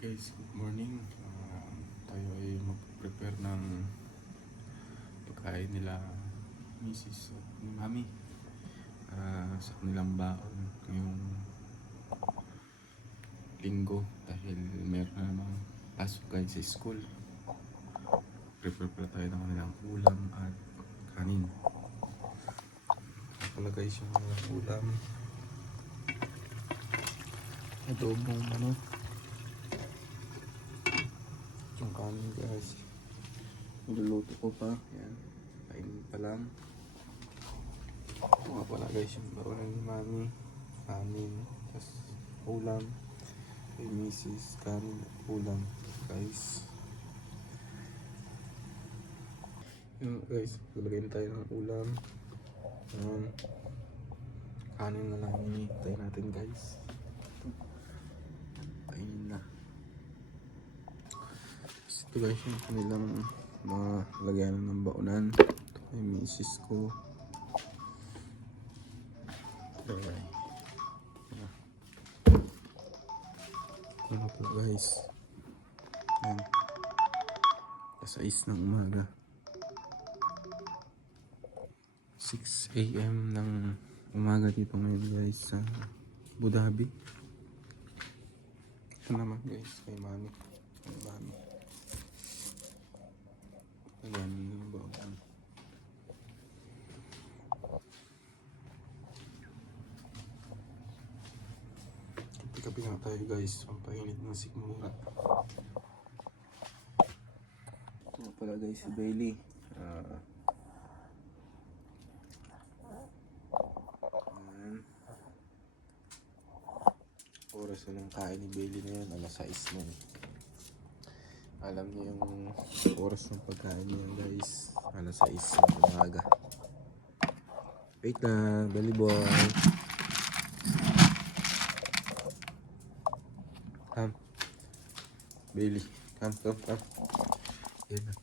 Guys, good morning. Tayo ay mag-prepare ng pagkain nila Mrs. at ni Mami sa kanilang baon ngayong linggo dahil meron na namang pasok guys sa school. Prepare pala tayo ng kanilang ulam at kanin. Pala guys yung ulam, adobong manok. Yung kanin guys, niluluto ko pa. Yan, kainin pa lang. Ito nga pala guys yung baonan ni Mami, kanin, tas ulam. Kay Mrs. kanin at ulam guys. Yun guys, lalagyan tayo ng ulam. Yan, kanin na lang hinihintay natin guys. Kainin na. Ito guys yung kanilang mga lagyanan ng baonan. Ito kay misis ko. Okay. Ano po guys. Yan. Sa 6 ng umaga. 6 AM ng umaga dito ngayon guys sa Abu Dhabi. Ito naman guys kay Mami. Kay Mami. Ayan yung baon. Kapi-kapi nga tayo guys. Pampainit ng sikmura. Ito nga pala guys si Bailey. Oras na ng kain ni Bailey na yun. Alas 6 na yun. Alam niyo yung oras ng pagkain niya guys. Alas 6 ng umaga. Wait na, Belly boy. Come. Bailey. Come. Yan na.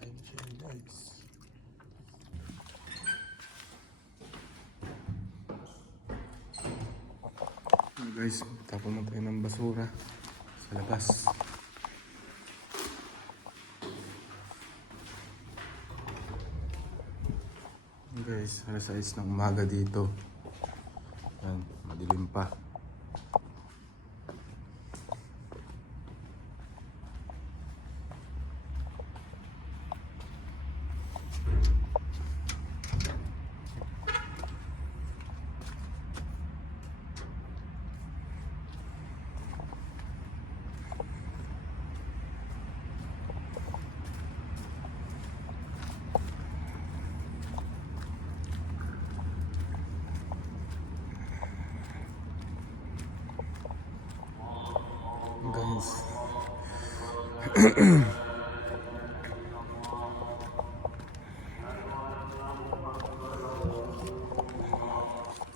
Kain siya guys. Guys, tapon na tayo ng basura sa labas. Guys, alas 6 ng umaga dito. Yan, madilim pa.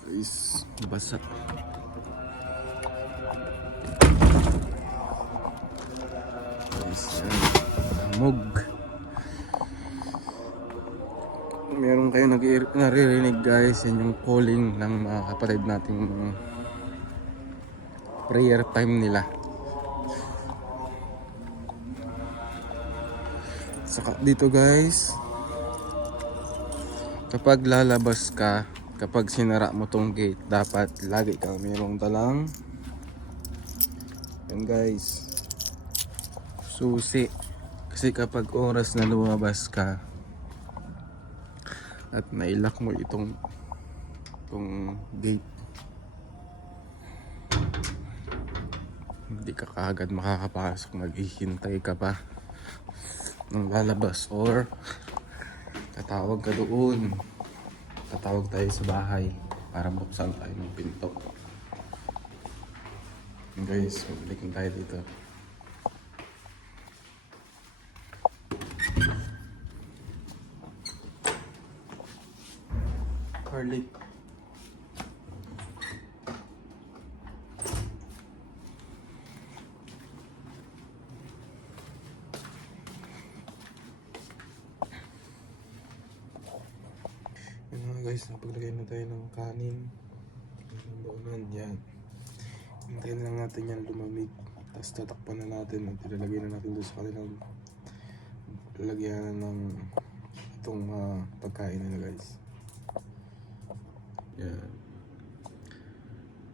Guys, basa. Guys, lamog. Meron kayo naririnig guys, yan yung calling ng mga kapatid nating prayer time nila. Saka dito guys, kapag lalabas ka, kapag sinara mo tong gate, dapat lagi kang mayroong dalang yan guys, susi. Kasi kapag oras na lumabas ka at nailak mo itong gate, hindi ka kaagad makakapasok, maghihintay ka pa nung lalabas or tatawag ka doon, tatawag tayo sa bahay para buksan tayo ng pinto. Guys, magbalikin tayo dito. Carly, guys, napaglagay na tayo ng kanin. Ng baunan, yan. Hintayin lang natin yan lumamig. Tapos tatakpan na natin at ilalagay na natin doon sa kanilang lagyan ng itong pagkain nila guys. Yan.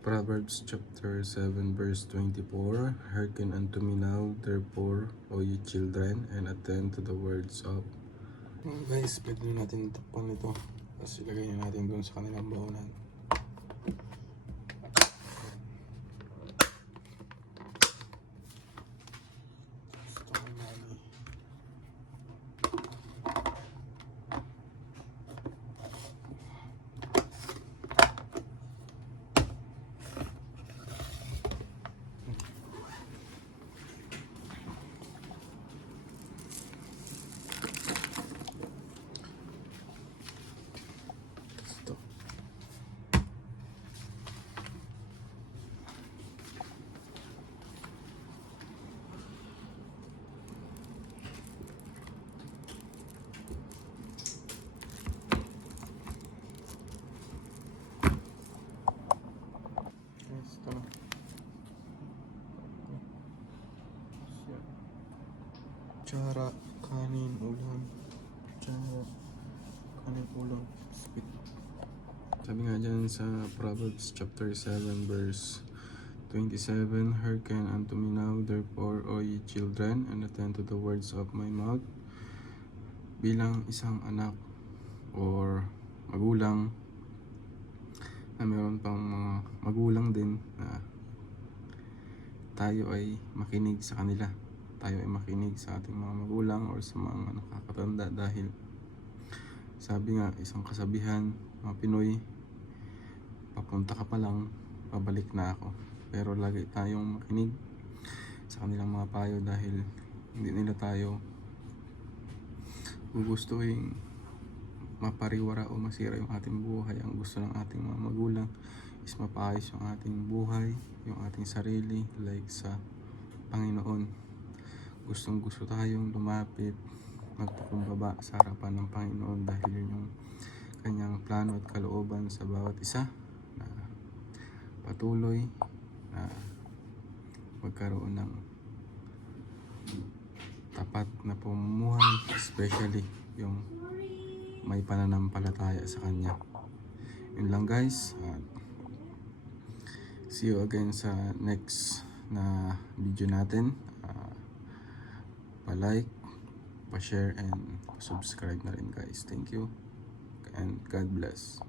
Proverbs chapter 7 verse 24. Hearken unto me now, therefore, O ye children, and attend to the words of... Guys, pwede na natin takpan ito. Tapos ilagay na natin doon sa kanilang baunan. Ito. Guys, ito na. Tsara, kanin, ulam. Tsara, kanin, ulam. Sweet. Sabi nga dyan sa Proverbs chapter 7 verse 27, Hearken unto me now, therefore, O ye children, and attend to the words of my mouth. Bilang isang anak or magulang na meron pang mga magulang din na tayo ay makinig sa kanila. Tayo ay makinig sa ating mga magulang or sa mga nakakatanda dahil sabi nga, isang kasabihan, mga Pinoy, papunta ka pa lang, pabalik na ako. Pero lagi tayong makinig sa kanilang mga payo dahil hindi nila tayo gugustuhin mapariwara o masira yung ating buhay. Ang gusto ng ating mga magulang is mapaayos yung ating buhay, yung ating sarili, like sa Panginoon. Gustong gusto tayong lumapit, magpakumbaba sa harapan ng Panginoon dahil yun yung kanyang plano at kalooban sa bawat isa na patuloy na magkaroon ng tapat na pamumuhay, especially yung may pananampalataya sa Kanya. Yun lang guys, see you again sa next na video natin. Pa-like, pa-share, and subscribe na rin guys. Thank you and God bless.